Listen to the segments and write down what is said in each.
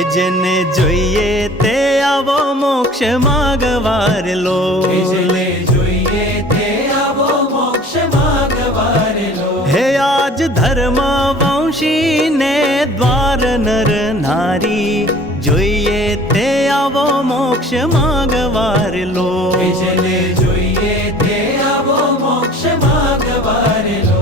હે જેને જોઈએ તે આવો મોક્ષ માગવાર લો, જેને જોઈએ તે આવો મોક્ષ માગવાર લો. હે આજ ધર્મ વંશી ને દ્વાર નર નારી, જોઈએ તે આવો મોક્ષ માગવાર લો. જેને જોઈએ તે આવો મોક્ષ માગવાર લો.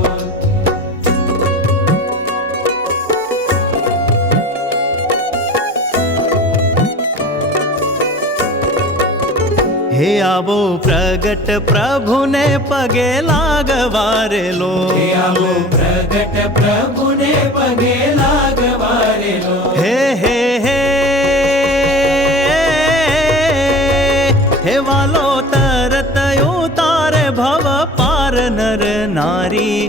હે આવો પ્રગટ પ્રભુને પગે લાગવાર લો, આવો પ્રગટ પ્રભુને પગે લાગવાર લો. હે હે હે હે વાલો તરત ઉતારે ભવ પાર નર નારી,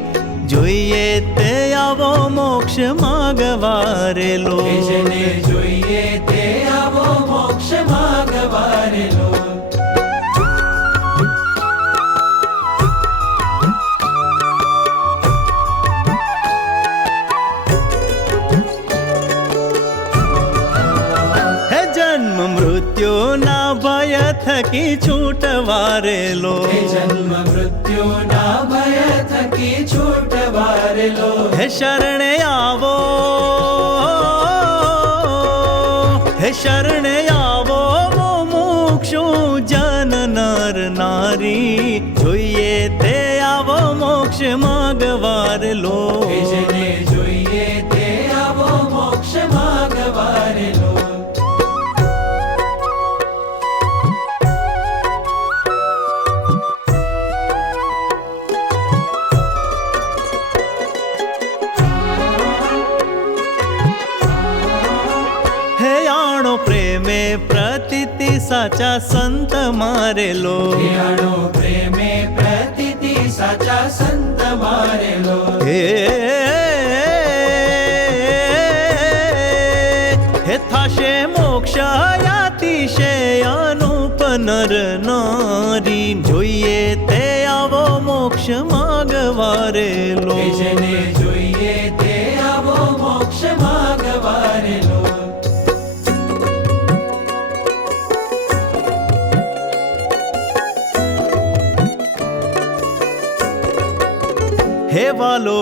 જોઈએ તે આવો મોક્ષ માગવાર લો. જેને જોઈએ તે આવો મોક્ષ માગવાર લો. હે જન્મ મૃત્યુના ભય થકી છૂટવાર લો, જન્મ મૃત્યુના ભય થકી છૂટવાર લો. હે શરણે આવો, હે શરણે આવો મુમુક્ષુ જન નર નારી, જોઈએ તે આવો મોક્ષ માગવાર લો. જેને જોઈએ તે આવો મોક્ષ માગવાર લો. હે આણો પ્રેમે પ્રતીતિ સાચા સંત મારેલો, યાણો પ્રેમે પ્રતીતિ સાચા સંત મારેલો. હે હે થાશે મોક્ષ અતિશય અનુપ નર નારી, જોઈએ તે આવો મોક્ષ માગવારે લો. જેને જોઈએ તે આવો મોક્ષ માગવાર લો. હે વાલો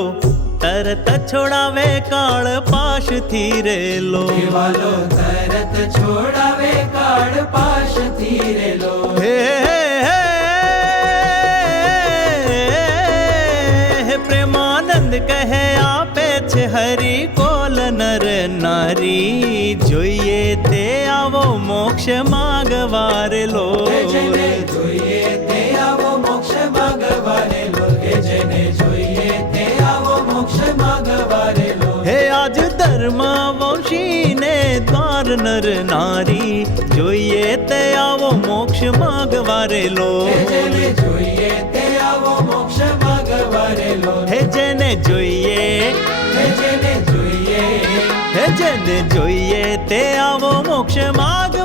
તરત છોડાવે કાળ પાશથી રેલો, વાલો તરત છોડાવે કાળ પાશથી રેલો. હે હે પ્રેમાનંદ કહે આપે છે હરી કોલ નર નારી, જોઈએ તે આવો મોક્ષ માગવાર લો. જેને જોઈએ તે આવો મોક્ષ માગવાર લો. જેને જોઈએ તે આવો મોક્ષ માગવાર લો. હે આજ ધર્મ વંશી ને દ્વાર નર નારી, જોઈએ તે આવો મોક્ષ માગવારે લો. જેને જોઈએ તે આવો મોક્ષ માગવાર લો. હે જેને જોઈએ, જેને જોઈએ હે જેને જોઈએ તે આવો મોક્ષ માગ